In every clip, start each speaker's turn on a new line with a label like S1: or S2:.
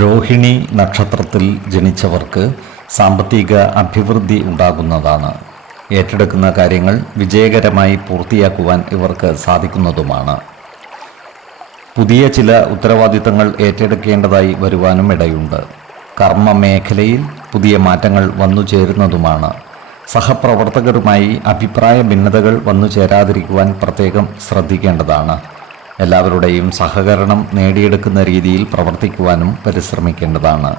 S1: രോഹിണി നക്ഷത്രത്തിൽ ജനിച്ചവർക്ക് സാമ്പത്തിക അഭിവൃദ്ധി ഉണ്ടാകുന്നതാണ്. ഏറ്റെടുക്കുന്ന കാര്യങ്ങൾ വിജയകരമായി പൂർത്തിയാക്കുവാൻ ഇവർക്ക് സാധിക്കുന്നതുമാണ്. പുതിയ ചില ഉത്തരവാദിത്തങ്ങൾ ഏറ്റെടുക്കേണ്ടതായി വരുവാനും ഇടയുണ്ട്. കർമ്മ മേഖലയിൽ പുതിയ മാറ്റങ്ങൾ വന്നു ചേരുന്നതുമാണ്. സഹപ്രവർത്തകരുമായി അഭിപ്രായ ഭിന്നതകൾ വന്നു ചേരാതിരിക്കുവാൻ പ്രത്യേകം ശ്രദ്ധിക്കേണ്ടതാണ്. എല്ലാവരുടെയും സഹകരണം നേടിയെടുക്കുന്ന രീതിയിൽ പ്രവർത്തിക്കുവാനും പരിശ്രമിക്കേണ്ടതാണ്.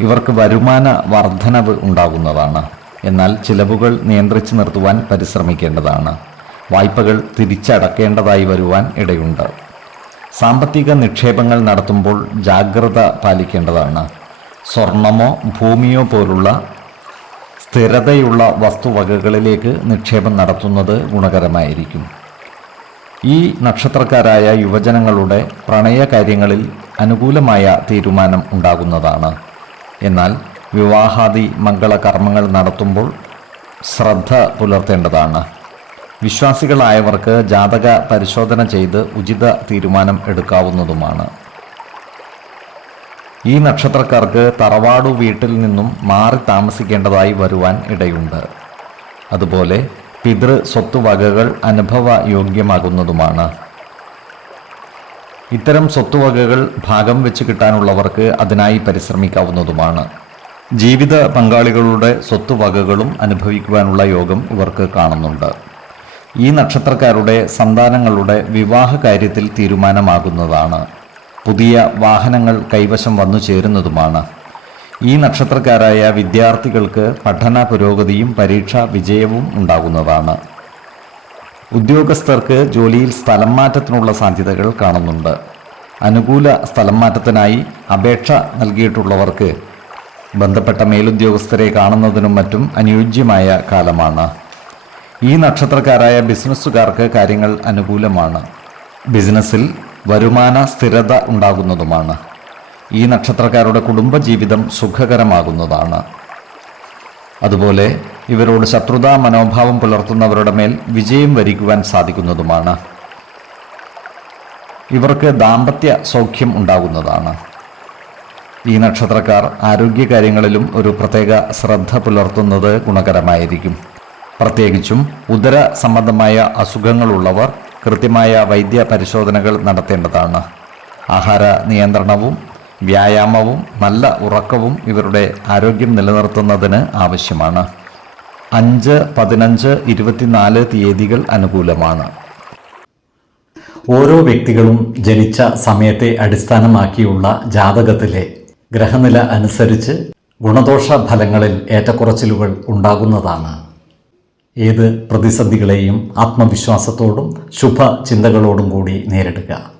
S1: ഇവർക്ക് വരുമാന വർധനവ് ഉണ്ടാകുന്നതാണ്. എന്നാൽ ചിലവുകൾ നിയന്ത്രിച്ചു നിർത്തുവാൻ പരിശ്രമിക്കേണ്ടതാണ്. വായ്പകൾ തിരിച്ചടക്കേണ്ടതായി വരുവാൻ ഇടയുണ്ട്. സാമ്പത്തിക നിക്ഷേപങ്ങൾ നടത്തുമ്പോൾ ജാഗ്രത പാലിക്കേണ്ടതാണ്. സ്വർണമോ ഭൂമിയോ പോലുള്ള സ്ഥിരതയുള്ള വസ്തുവകകളിലേക്ക് നിക്ഷേപം നടത്തുന്നത് ഗുണകരമായിരിക്കും. ഈ നക്ഷത്രക്കാരായ യുവജനങ്ങളുടെ പ്രണയ കാര്യങ്ങളിൽ അനുകൂലമായ തീരുമാനം ഉണ്ടാകുന്നതാണ്. എന്നാൽ വിവാഹാദി മംഗള കർമ്മങ്ങൾ നടത്തുമ്പോൾ ശ്രദ്ധ പുലർത്തേണ്ടതാണ്. വിശ്വാസികളായവർക്ക് ജാതക പരിശോധന ചെയ്ത് ഉചിത തീരുമാനം എടുക്കാവുന്നതുമാണ്. ഈ നക്ഷത്രക്കാർക്ക് തറവാടു വീട്ടിൽ നിന്നും മാറി താമസിക്കേണ്ടതായി വരുവാൻ ഇടയുണ്ട്. അതുപോലെ പിതൃ സ്വത്തുവകകൾ അനുഭവ യോഗ്യമാകുന്നതുമാണ് ഇത്തരം സ്വത്തുവകകൾ ഭാഗം വെച്ച് കിട്ടാനുള്ളവർക്ക് അതിനായി പരിശ്രമിക്കാവുന്നതുമാണ്. ജീവിത പങ്കാളികളുടെ സ്വത്തുവകകളും അനുഭവിക്കുവാനുള്ള യോഗം ഇവർക്ക് കാണുന്നുണ്ട്. ഈ നക്ഷത്രക്കാരുടെ സന്താനങ്ങളുടെ വിവാഹ കാര്യത്തിൽ തീരുമാനമാകുന്നതാണ്. പുതിയ വാഹനങ്ങൾ കൈവശം വന്നു ചേരുന്നതുമാണ്. ഈ നക്ഷത്രക്കാരായ വിദ്യാർത്ഥികൾക്ക് പഠന പുരോഗതിയും പരീക്ഷാ വിജയവും ഉണ്ടാകുന്നതാണ്. ഉദ്യോഗസ്ഥർക്ക് ജോലിയിൽ സ്ഥലം മാറ്റത്തിനുള്ള സാധ്യതകൾ കാണുന്നുണ്ട്. അനുകൂല സ്ഥലം മാറ്റത്തിനായി അപേക്ഷ നൽകിയിട്ടുള്ളവർക്ക് ബന്ധപ്പെട്ട മേലുദ്യോഗസ്ഥരെ കാണുന്നതിനും മറ്റും അനുയോജ്യമായ കാലമാണ്. ഈ നക്ഷത്രക്കാരായ ബിസിനസ്സുകാർക്ക് കാര്യങ്ങൾ അനുകൂലമാണ്. ബിസിനസ്സിൽ വരുമാന സ്ഥിരത ഉണ്ടാകുന്നതുമാണ്. ഈ നക്ഷത്രക്കാരുടെ കുടുംബജീവിതം സുഖകരമാകുന്നതാണ്. അതുപോലെ ഇവരോട് ശത്രുതാ മനോഭാവം പുലർത്തുന്നവരുടെ മേൽ വിജയം വരിക്കുവാൻ സാധിക്കുന്നതുമാണ്. ഇവർക്ക് ദാമ്പത്യ സൗഖ്യം ഉണ്ടാകുന്നതാണ്. ഈ നക്ഷത്രക്കാർ ആരോഗ്യകാര്യങ്ങളിലും ഒരു പ്രത്യേക ശ്രദ്ധ പുലർത്തുന്നത് ഗുണകരമായിരിക്കും. പ്രത്യേകിച്ചും ഉദര സംബന്ധമായ അസുഖങ്ങളുള്ളവർ കൃത്യമായ വൈദ്യ പരിശോധനകൾ നടത്തേണ്ടതാണ്. ആഹാര നിയന്ത്രണവും വ്യായാമവും നല്ല ഉറക്കവും ഇവരുടെ ആരോഗ്യം നിലനിർത്തുന്നതിന് ആവശ്യമാണ്. അഞ്ച് പതിനഞ്ച് ഇരുപത്തിനാല് തീയതികൾ അനുകൂലമാണ്. ഓരോ വ്യക്തികളും ജനിച്ച സമയത്തെ അടിസ്ഥാനമാക്കിയുള്ള ജാതകത്തിലെ ഗ്രഹനില അനുസരിച്ച് ഗുണദോഷ ഫലങ്ങളിൽ ഏറ്റക്കുറച്ചിലുകൾ ഉണ്ടാകുന്നതാണ്. ഏത് പ്രതിസന്ധികളെയും ആത്മവിശ്വാസത്തോടും ശുഭ ചിന്തകളോടും കൂടി നേരിടുക.